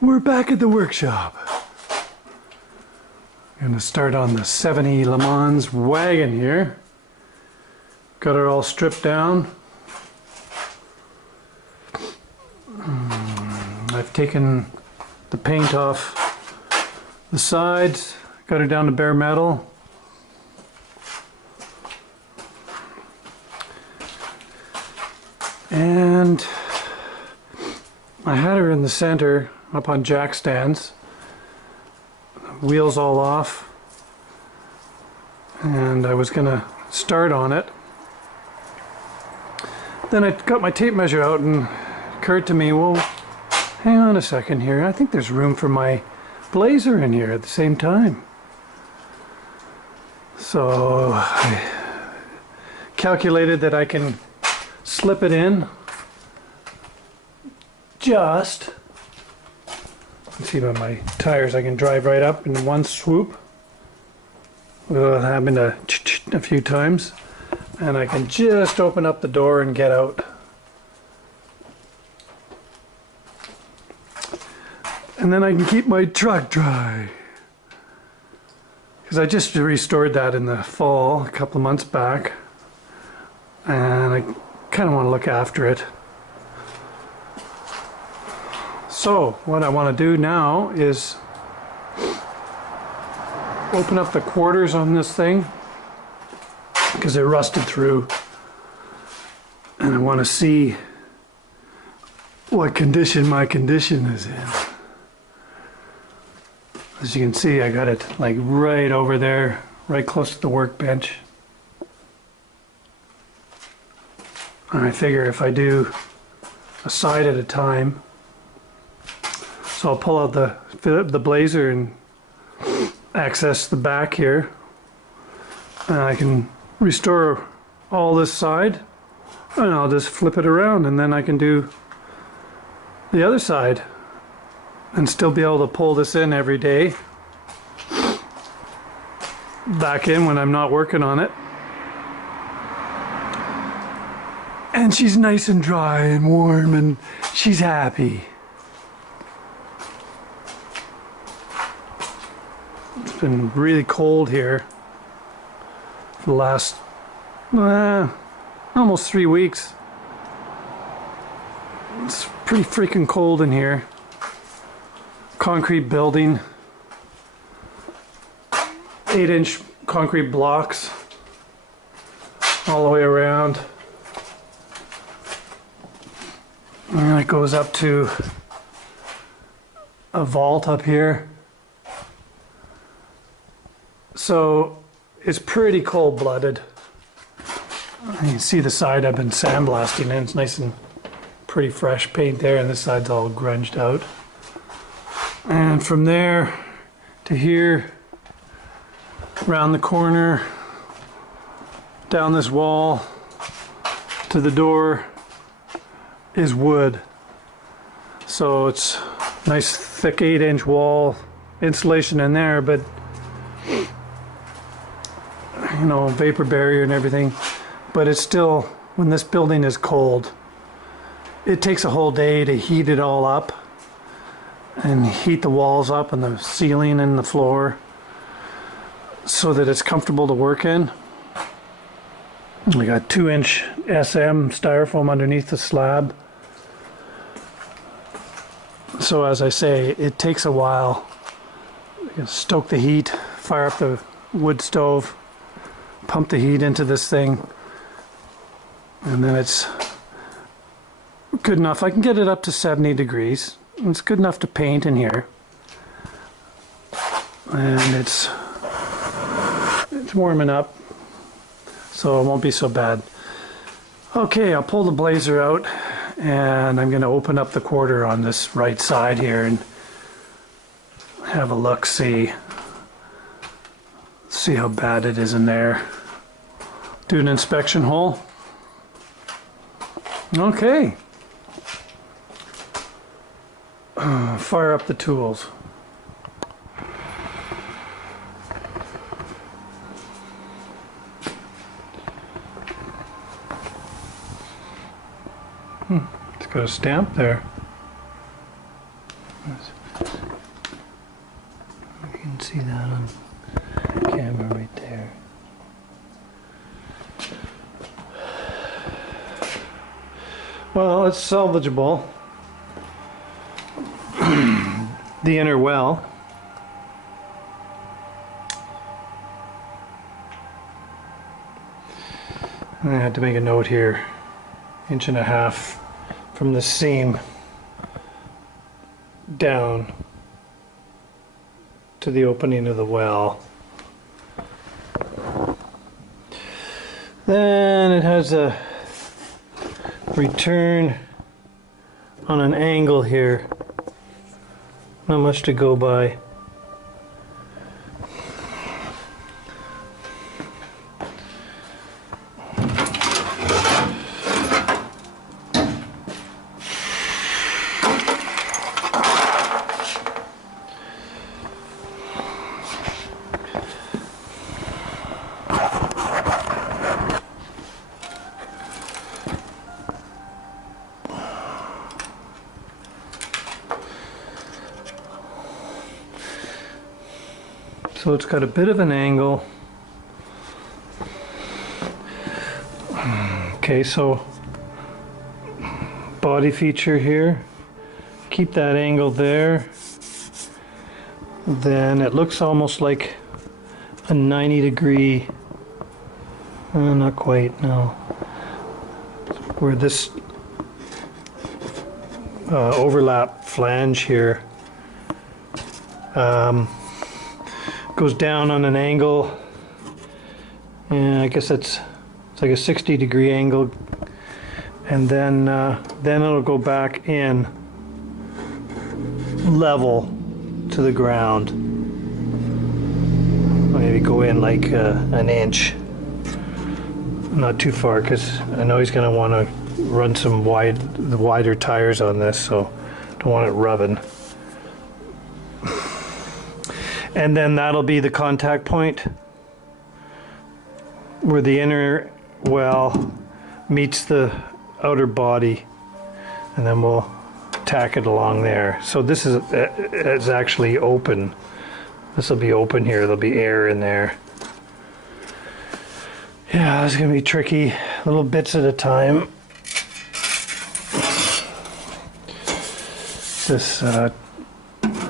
We're back at the workshop. I'm gonna start on the 70 Lemans Wagon here. Got it all stripped down. I've taken the paint off the sides, got it down to bare metal. And I had her in the center up on jack stands, wheels all off, and I was gonna start on it. Then I got my tape measure out and it occurred to me, well, hang on a second here, I think there's room for my blazer in here at the same time. So I calculated that I can slip it in just, let's see, by my tires, I can drive right up in one swoop. It'll happen a few times, and I can just open up the door and get out. And then I can keep my truck dry. Because I just restored that in the fall, a couple of months back, and I kind of want to look after it. So what I want to do now is open up the quarters on this thing because they're rusted through, and I want to see what condition my condition is in. As you can see, I got it like right over there, right close to the workbench. And I figure if I do a side at a time, so I'll pull out the blazer and access the back here, and I can restore all this side, and I'll just flip it around, and then I can do the other side and still be able to pull this in every day back in when I'm not working on it. And she's nice and dry and warm, and she's happy. It's been really cold here for the last almost 3 weeks. It's pretty freaking cold in here. Concrete building, 8-inch concrete blocks all the way around. And it goes up to a vault up here. So it's pretty cold-blooded. You can see the side I've been sandblasting in. It's nice and pretty fresh paint there, and this side's all grunged out. And from there to here, around the corner, down this wall to the door is wood. So it's nice thick 8-inch wall insulation in there, but you know, vapor barrier and everything. But it's still, when this building is cold, it takes a whole day to heat it all up and heat the walls up and the ceiling and the floor so that it's comfortable to work in. We got 2-inch SM styrofoam underneath the slab. So as I say, it takes a while. You can stoke the heat, fire up the wood stove, pump the heat into this thing, and then it's good enough. I can get it up to 70 degrees. It's good enough to paint in here, and it's warming up, so it won't be so bad. Okay, I'll pull the blazer out, and I'm going to open up the quarter on this right side here and have a look, see how bad it is in there. Do an inspection hole. Okay. Fire up the tools. It's got a stamp there. You can see that on camera right there. Well, it's salvageable. The inner well. And I had to make a note here, 1.5 inches from the seam down to the opening of the well. Then it has a return on an angle here. Not much to go by. So it's got a bit of an angle. Okay, so body feature here. Keep that angle there. Then it looks almost like a 90-degree. Not quite, no. Where this overlap flange here goes down on an angle, and I guess it's like a 60-degree angle, and then it'll go back in level to the ground. Maybe go in like an inch, not too far, because I know he's going to want to run some wider tires on this, so don't want it rubbing. And then that'll be the contact point where the inner well meets the outer body, and then we'll tack it along there. So this is actually open. This will be open here. There'll be air in there. Yeah, it's gonna be tricky, little bits at a time. This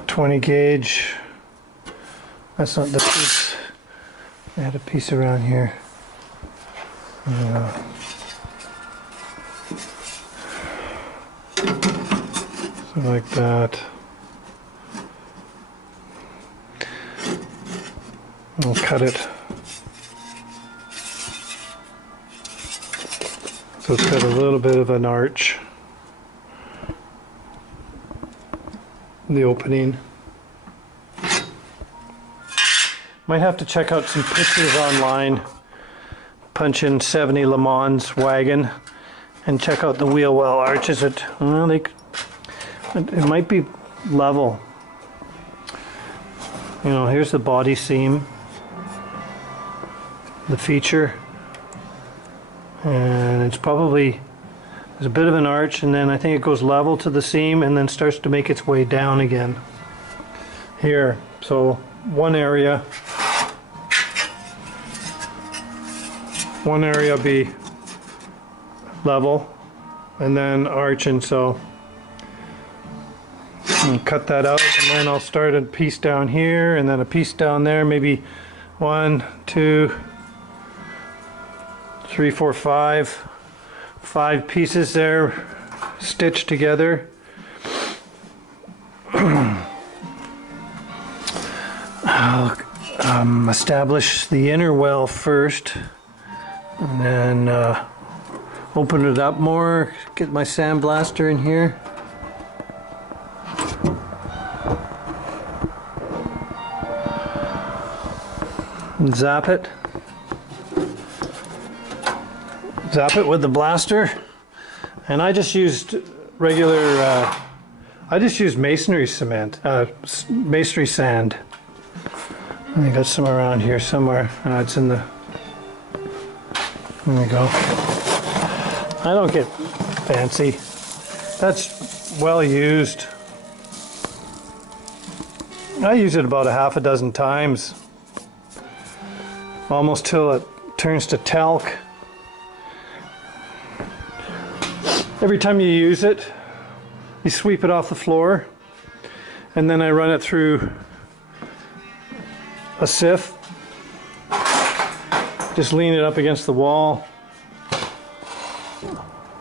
20 gauge. That's not the piece. I had a piece around here. So like that. I'll cut it. So it's got a little bit of an arch. The opening. Might have to check out some pictures online. Punch in 70 Lemans Wagon and check out the wheel well arches. It might be level. You know, here's the body seam, the feature, and it's probably, there's a bit of an arch, and then I think it goes level to the seam and then starts to make its way down again here. So one area will be level and then arch, and so I'll cut that out, and then I'll start a piece down here and then a piece down there, maybe 1, 2, 3, 4, 5 pieces there stitched together. I'll establish the inner well first, and then open it up more, get my sandblaster in here. And zap it with the blaster. And I just used regular, I just used masonry cement, masonry sand. I got some around here somewhere. It's in the, there we go. I don't get fancy. That's well used. I use it about a half a dozen times, almost till it turns to talc. Every time you use it, you sweep it off the floor, and then I run it through a sieve. Just lean it up against the wall.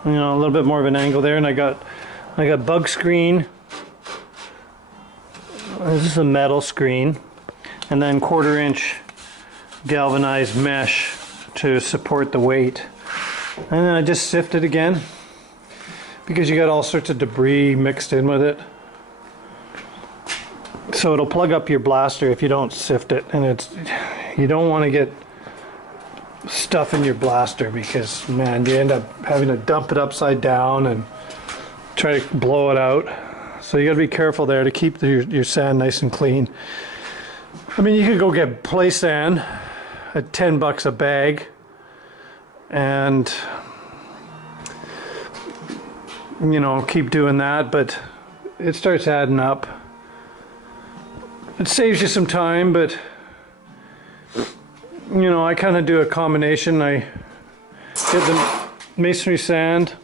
You know, a little bit more of an angle there, and I got bug screen. This is a metal screen, and then 1/4-inch galvanized mesh to support the weight. And then I just sift it again, because you got all sorts of debris mixed in with it. So it'll plug up your blaster if you don't sift it, and you don't want to get stuff in your blaster, because man, you end up having to dump it upside down and try to blow it out. So you got to be careful there to keep your sand nice and clean. I mean, you could go get play sand at $10 a bag, and you know, keep doing that, but it starts adding up. It saves you some time, but you know, I kind of do a combination. I get the masonry sand,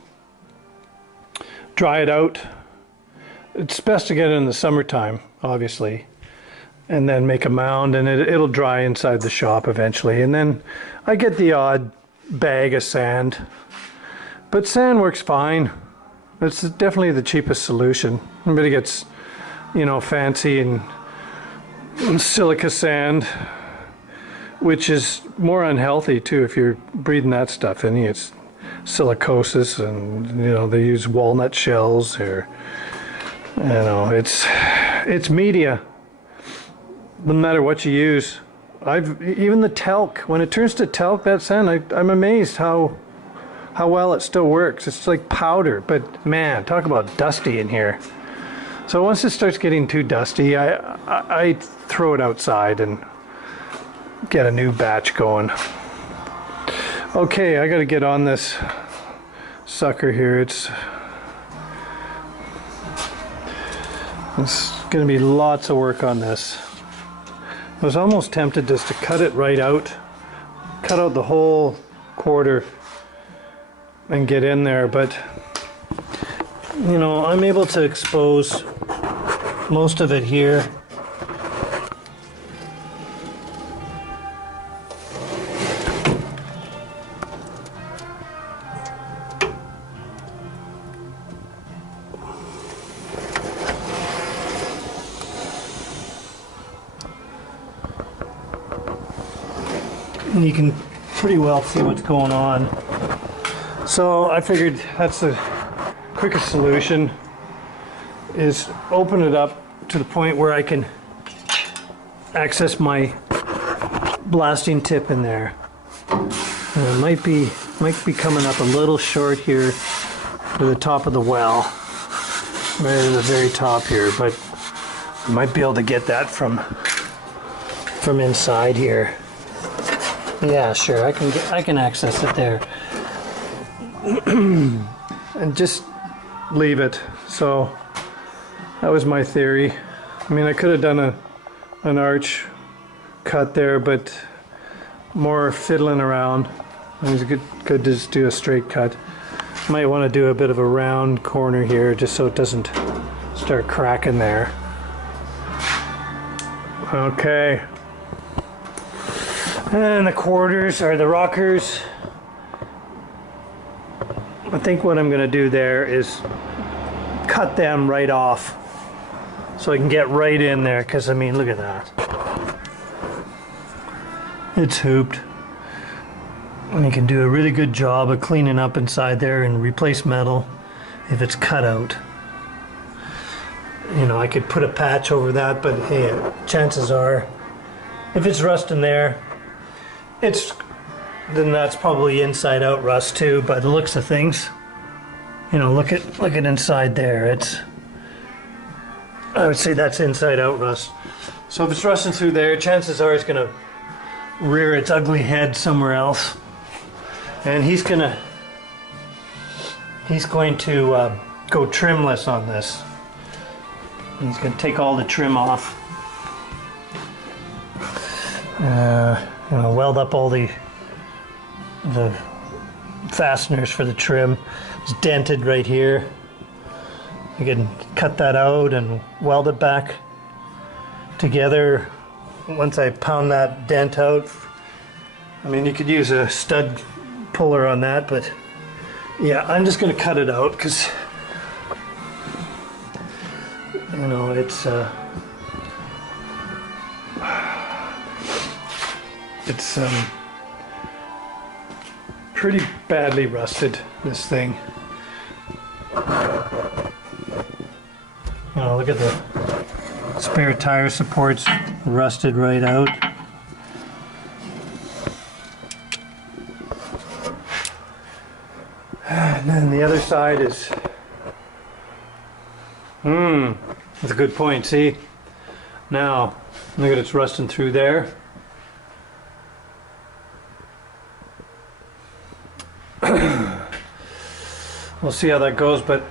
dry it out. It's best to get it in the summertime, obviously, and then make a mound, and it'll dry inside the shop eventually. And then I get the odd bag of sand, but sand works fine. It's definitely the cheapest solution. Everybody gets, you know, fancy and silica sand, which is more unhealthy too if you're breathing that stuff in. It's silicosis, and you know, they use walnut shells, or you know, it's media. No matter what you use. Even the talc, when it turns to talc, that sand, I'm amazed how well it still works. It's like powder, but man, talk about dusty in here. So once it starts getting too dusty, I throw it outside and get a new batch going. Okay, I gotta get on this sucker here. It's gonna be lots of work on this. I was almost tempted just to cut it right out, cut out the whole 1/4 and get in there, but you know, I'm able to expose most of it here. And you can pretty well see what's going on. So I figured that's the quickest solution, is open it up to the point where I can access my blasting tip in there. And it might be coming up a little short here to the top of the well, right at the very top here, but I might be able to get that from inside here. Yeah, sure, I can access it there. And just leave it. So that was my theory. I mean, I could have done an arch cut there, but more fiddling around. It was good to just do a straight cut. Might want to do a bit of a round corner here, just so it doesn't start cracking there. Okay. And the quarters, or the rockers, I think what I'm going to do there is cut them right off so I can get right in there, because I mean, look at that. It's hooped. And you can do a really good job of cleaning up inside there and replace metal if it's cut out. You know, I could put a patch over that, but hey, chances are, if it's rusting there, then that's probably inside out rust too, by the looks of things. You know, look at inside there. I would say that's inside out rust. So if it's rusting through there, chances are it's gonna rear its ugly head somewhere else. And he's going to go trimless on this. He's going to take all the trim off. Weld up all the fasteners for the trim. It's dented right here. You can cut that out and weld it back together once I pound that dent out. I mean, you could use a stud puller on that, but yeah, I'm just going to cut it out because it's pretty badly rusted, this thing. Look at the spare tire supports rusted right out. And then the other side is, that's a good point, see? Now, look at it's rusting through there. We'll see how that goes, but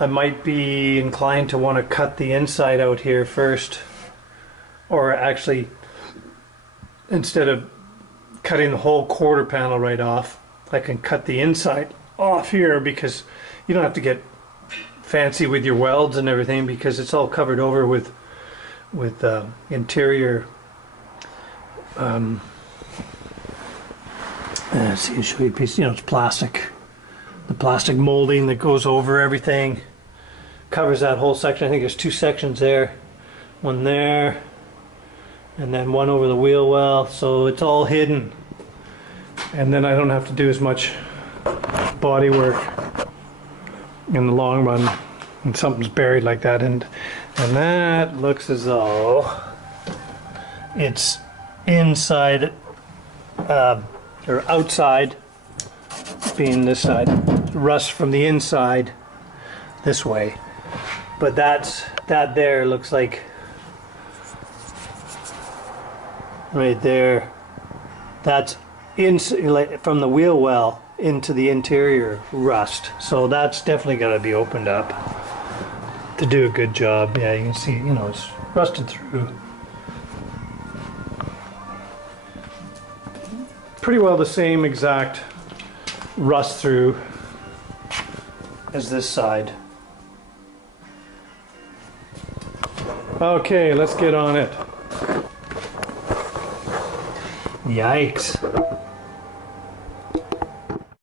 I might be inclined to want to cut the inside out here first. Or actually, instead of cutting the whole quarter panel right off, I can cut the inside off here because you don't have to get fancy with your welds and everything because it's all covered over with interior. Let's see, I'll show you a piece. It's plastic. The plastic molding that goes over everything covers that whole section. I think there's 2 sections there, one there, and then one over the wheel well. So it's all hidden, and then I don't have to do as much body work in the long run when something's buried like that. And that looks as though it's inside or outside, being this side, rust from the inside this way. But that there looks like right there, that's from the wheel well into the interior rust. So that's definitely got to be opened up to do a good job. Yeah, you can see, it's rusted through. Pretty well the same exact rust through as this side. Okay, let's get on it. Yikes.